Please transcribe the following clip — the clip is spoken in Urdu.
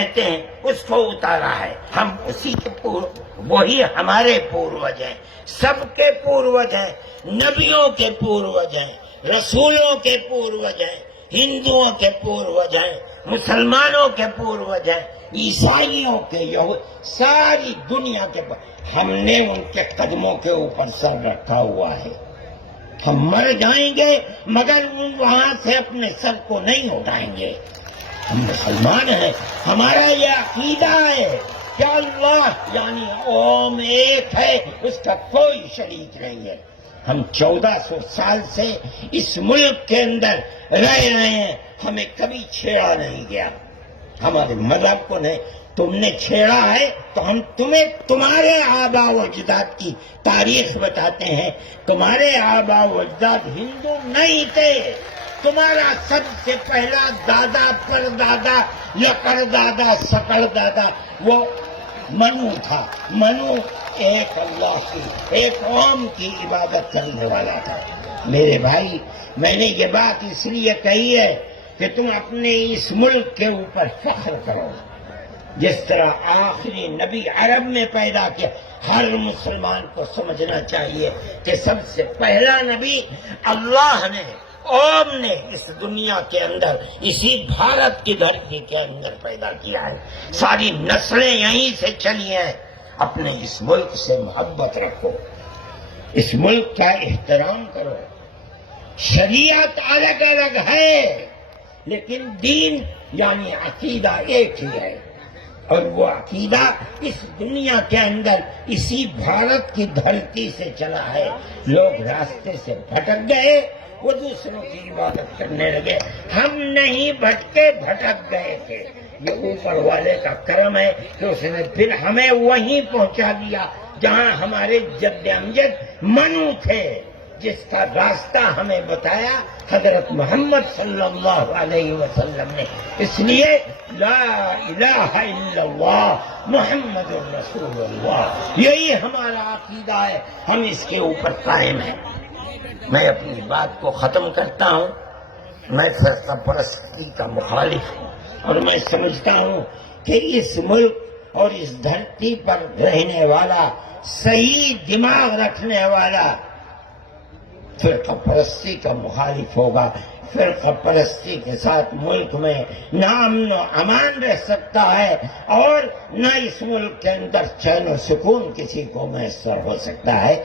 کہتے ہیں اس کو اتارا ہے. ہم اسی کے وہی ہمارے پوروج ہیں، سب کے پوروج ہیں، نبیوں کے پوروج ہیں، رسولوں کے پوروج ہیں، ہندوؤں کے پوروج ہیں، مسلمانوں کے پوروج ہیں، عیسائیوں کے، ساری دنیا کے ہم نے ان کے قدموں کے اوپر سر رکھا ہوا ہے. ہم مر جائیں گے مگر وہاں سے اپنے سر کو نہیں اٹھائیں گے. ہم مسلمان ہیں، ہمارا یہ عقیدہ ہے کہ اللہ یعنی اوم ایک ہے، اس کا کوئی شریک نہیں ہے. ہم 1400 سال سے اس ملک کے اندر رہ رہے ہیں، ہمیں کبھی چھیڑا نہیں گیا. ہمارے مذہب کو نہیں تم نے چھیڑا ہے تو ہم تمہیں تمہارے آبا و اجداد کی تاریخ بتاتے ہیں. تمہارے آبا و اجداد ہندو نہیں تھے. تمہارا سب سے پہلا دادا پر دادا لکڑ دادا سکڑ دادا وہ منو تھا. منو ایک اللہ کی، ایک قوم کی عبادت کرنے والا تھا. میرے بھائی، میں نے یہ بات اس لیے کہی ہے کہ تم اپنے اس ملک کے اوپر فخر کرو. جس طرح آخری نبی عرب میں پیدا کیا، ہر مسلمان کو سمجھنا چاہیے کہ سب سے پہلا نبی اللہ نے، اوم نے اس دنیا کے اندر، اسی بھارت کی دھرتی کے اندر پیدا کیا ہے. ساری نسلیں یہیں سے چلی ہیں. اپنے اس ملک سے محبت رکھو، اس ملک کا احترام کرو. شریعت الگ الگ ہے لیکن دین یعنی عقیدہ ایک ہی ہے، اور وہ عقیدہ اس دنیا کے اندر اسی بھارت کی دھرتی سے چلا ہے. لوگ راستے سے بھٹک گئے، وہ دوسروں کی عبادت کرنے لگے. ہم نہیں بھٹکے، بھٹک گئے تھے. یہ اوپر والے کا کرم ہے کہ اس نے پھر ہمیں وہیں پہنچا دیا جہاں ہمارے جد امجد منو تھے. جس کا راستہ ہمیں بتایا حضرت محمد صلی اللہ علیہ وسلم نے. اس لیے لا الہ الا اللہ محمد الرسول اللہ، یہی ہمارا عقیدہ ہے. ہم اس کے اوپر قائم ہیں. میں اپنی بات کو ختم کرتا ہوں. میں فرقہ پرستی کا مخالف ہوں، اور میں سمجھتا ہوں کہ اس ملک اور اس دھرتی پر رہنے والا، صحیح دماغ رکھنے والا فرقہ پرستی کا مخالف ہوگا. فرقہ پرستی کے ساتھ ملک میں نہ امن و امان رہ سکتا ہے، اور نہ اس ملک کے اندر چین و سکون کسی کو میسر ہو سکتا ہے.